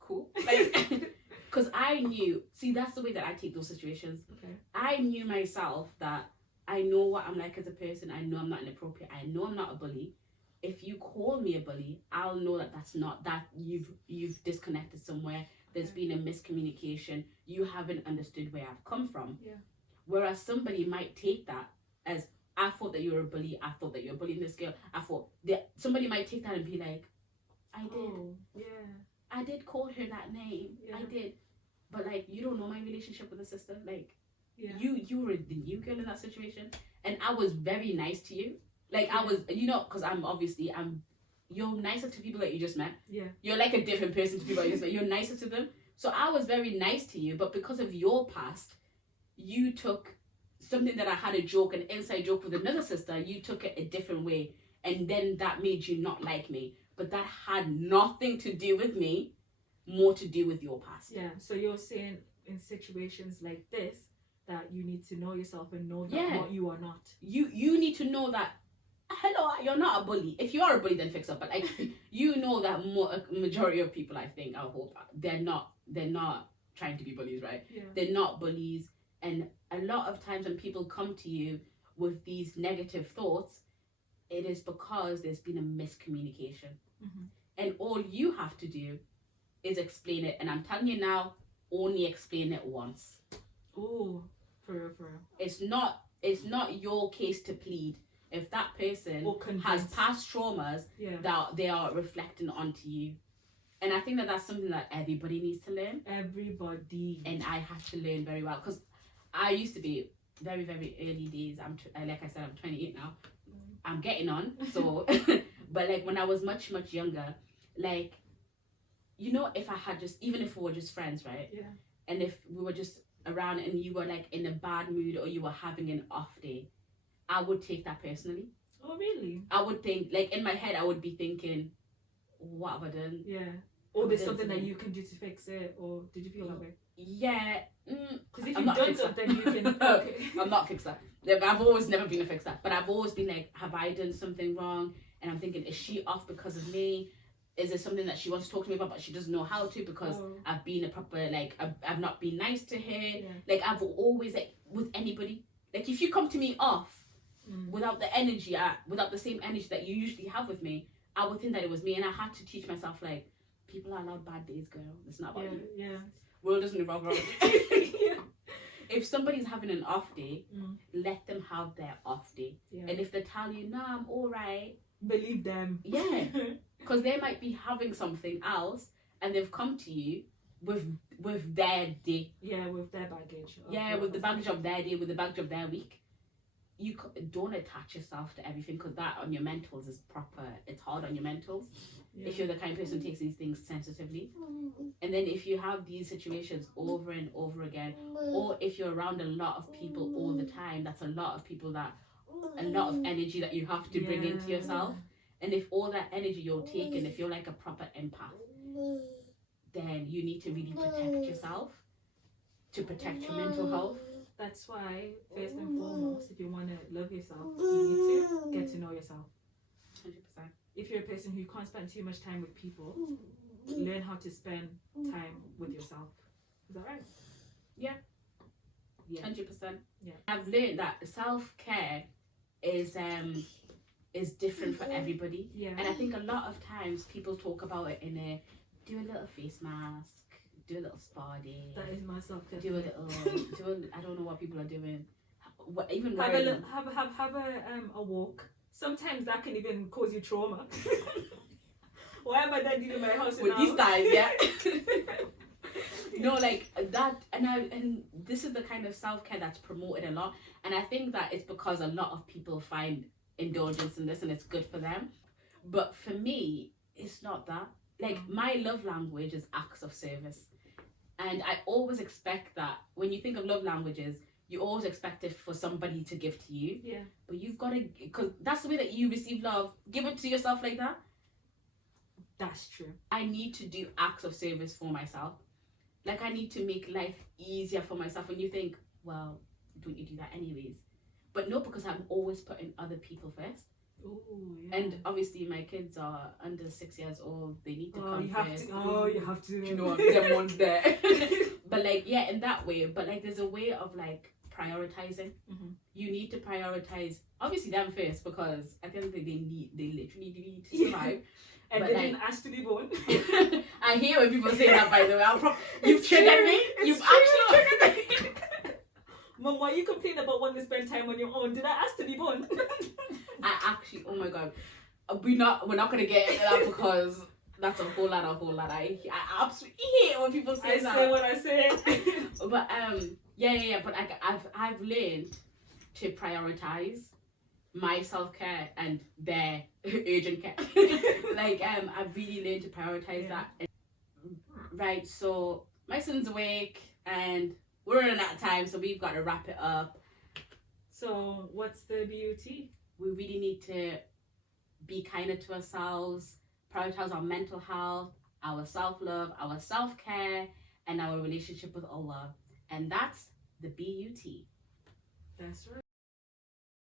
"Cool," like, because I knew. See, that's the way that I take those situations. Okay. I knew myself that I know what I'm like as a person. I know I'm not inappropriate. I know I'm not a bully. If you call me a bully, I'll know that that's not that you've disconnected somewhere. There's been a miscommunication. You haven't understood where I've come from. Yeah. Whereas somebody might take that as, I thought that you were a bully. I thought that you were bullying this girl. I thought that somebody might take that and be like, I did. Oh, yeah. I did call her that name. Yeah. I did. But like, you don't know my relationship with the sister. Like, yeah. you were the new girl in that situation, and I was very nice to you. Like, I was, because you're nicer to people that you just met. Yeah. You're like a different person to people you just met. You're nicer to them. So I was very nice to you, but because of your past, you took something that I had a joke, an inside joke with another sister, you took it a different way, and then that made you not like me. But that had nothing to do with me, more to do with your past. Yeah, so you're saying in situations like this that you need to know yourself and know that what you are not. You need to know that, hello, you're not a bully. If you are a bully, then fix up. But like, you know that a majority of people, I think, I hope, they're not trying to be bullies, right? Yeah. They're not bullies. And a lot of times when people come to you with these negative thoughts, it is because there's been a miscommunication. Mm-hmm. And all you have to do is explain it. And I'm telling you now, only explain it once. Oh, for real. It's not your case to plead. If that person has past traumas that they are reflecting onto you. And I think that that's something that everybody needs to learn. Everybody. And I had to learn very well. Because I used to be very, very early days. Like I said, I'm 28 now. I'm getting on. So, but like when I was much, much younger, like, if I had even if we were just friends, right? Yeah. And if we were just around and you were like in a bad mood or you were having an off day, I would take that personally. Oh, really? I would think, like, in my head, I would be thinking, what have I done? Yeah. Or there's something that you can do to fix it, or did you feel that way? Yeah. Because if you've done something, you can... Okay. I'm not a fixer. I've always never been a fixer. But I've always been like, have I done something wrong? And I'm thinking, is she off because of me? Is there something that she wants to talk to me about, but she doesn't know how to because I've been a proper, like, I've not been nice to her. Yeah. Like, I've always, like, with anybody. Like, if you come to me off without the energy, without the same energy that you usually have with me, I would think that it was me. And I had to teach myself, like, people are allowed bad days, girl. It's not about you. Yeah. World doesn't revolve around you. If somebody's having an off day, let them have their off day. Yeah. And if they tell you, no, I'm all right, believe them. Yeah. Because they might be having something else and they've come to you with their day. Yeah, with their baggage. Yeah, with the baggage of their day, with the baggage of their week. You don't attach yourself to everything because that on your mentals is proper. It's hard on your mentals. Yeah. If you're the kind of person who takes these things sensitively. And then if you have these situations over and over again, or if you're around a lot of people all the time, that's a lot of people a lot of energy that you have to bring into yourself. And if all that energy you're taking, if you're like a proper empath, then you need to really protect yourself to protect your mental health. That's why, first and foremost, if you want to love yourself, you need to get to know yourself. 100%. If you're a person who can't spend too much time with people, learn how to spend time with yourself. Is that right? Yeah. 100%. Yeah. I've learned that self-care is different for everybody. Yeah. And I think a lot of times people talk about it in a do a little face mask, do a little spa day. That is my self-care. I don't know what people are doing. Even have a walk. Sometimes that can even cause you trauma. Why am I then dealing in my house with these guys? Yeah. No, like that, and this is the kind of self-care that's promoted a lot, and I think that it's because a lot of people find indulgence in this and it's good for them, but for me it's not that. Like, my love language is acts of service, and I always expect that when you think of love languages, you always expect it for somebody to give to you. Yeah. But you've got to, because that's the way that you receive love. Give it to yourself like that. That's true. I need to do acts of service for myself. Like, I need to make life easier for myself. And you think, well, don't you do that anyways? But no, because I'm always putting other people first. Ooh, yeah. And obviously my kids are under 6 years old. They need to come you have first. to. Oh, you have to. You know, them ones there. But like, yeah, in that way. But like, there's a way of like prioritizing. Mm-hmm. You need to prioritize obviously them first, because at the end of the day they literally need to survive. And but they like, didn't ask to be born. I hear when people say that, by the way. You've triggered me. You've actually triggered me. Mom, why you complain about wanting to spend time on your own? Did I ask to be born? I actually, oh my god, we're not gonna get into that, because that's a whole lot. I absolutely hate when people say that. I say what I say. But yeah. But I've learned to prioritize my self-care and their urgent care. Like I've really learned to prioritize that. Right, so my son's awake and we're running out of time, so we've got to wrap it up. So what's the BUT? We really need to be kinder to ourselves, prioritize our mental health, our self-love, our self-care, and our relationship with Allah. And that's the BUT. That's right.